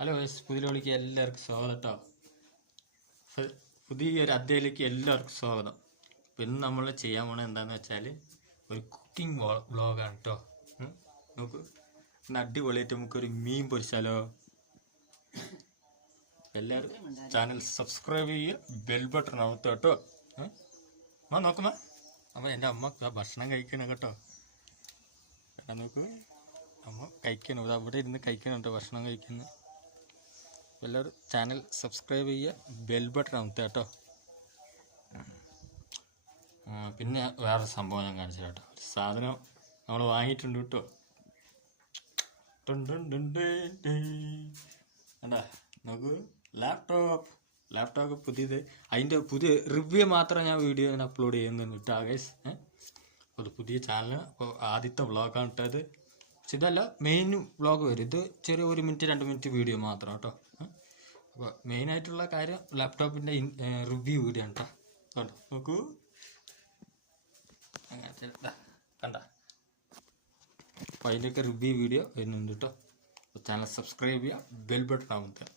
Hello guys, പുതിയ വീഡിയോയിലേക്ക് എല്ലാവർക്കും സ്വാഗതം കേട്ടോ. പുതിയൊരു അധ്യായത്തിലേക്ക് എല്ലാവർക്കും സ്വാഗതം. ഇന്ന് നമ്മൾ ചെയ്യാൻ പോണത് എന്താണെന്ന് വെച്ചാൽ ഒരു കുക്കിംഗ് വ്ളോഗാണ് കേട്ടോ. നോക്ക്, ഇന്ന് അടിപൊളിയായിട്ട് നമുക്കൊരു മീൻ പൊരിച്ചാലോ. എല്ലാവരും ചാനൽ സബ്സ്ക്രൈബ് ചെയ്യുക, ബെൽ ബട്ടൺ അമർത്തുക കേട്ടോ. നോക്കുമ്പോ അപ്പോൾ എൻ്റെ അമ്മ ഭക്ഷണം കഴിക്കണം കേട്ടോ. നോക്ക്, അമ്മ കഴിക്കണം, അവിടെ ഇരുന്ന് കഴിക്കണുണ്ട്, ഭക്ഷണം കഴിക്കുന്നു. എല്ലാവരും ചാനൽ സബ്സ്ക്രൈബ് ചെയ്യുക, ബെൽ ബട്ടൺ അമർത്തുക കേട്ടോ. പിന്നെ വേറൊരു സംഭവം ഞാൻ കാണിച്ചു കേട്ടോ. ഒരു സാധനം നമ്മൾ വാങ്ങിയിട്ടുണ്ട് കേട്ടോ. കണ്ടാ, നോക്കൂ, ലാപ്ടോപ്പ് പുതിയത്. അതിൻ്റെ പുതിയ റിവ്യൂ മാത്രം ഞാൻ വീഡിയോ ഇങ്ങനെ അപ്ലോഡ് ചെയ്യുന്നുണ്ട് കേട്ടോ ഗൈസ്. ഒരു പുതിയ ചാനൽ, അപ്പോൾ ആദ്യത്തെ വ്ളോഗാണ് കേട്ടത്. പക്ഷെ ഇതല്ല മെയിൻ വ്ളോഗ് വരും. ഇത് ചെറിയ 1 മിനിറ്റ് 2 മിനിറ്റ് വീഡിയോ മാത്രം കേട്ടോ. അപ്പോൾ മെയിനായിട്ടുള്ള കാര്യം ലാപ്ടോപ്പിൻ്റെ റിവ്യൂ വീഡിയോ ആണ് കേട്ടോ. കണ്ടോ, നോക്കൂ, അങ്ങനത്തെ കണ്ട. അപ്പോൾ അതിൻ്റെയൊക്കെ റിവ്യൂ വീഡിയോ വരുന്നുണ്ട് കേട്ടോ. ചാനൽ സബ്സ്ക്രൈബ് ചെയ്യുക, ബെൽ ബട്ടൺ അമർത്തുക.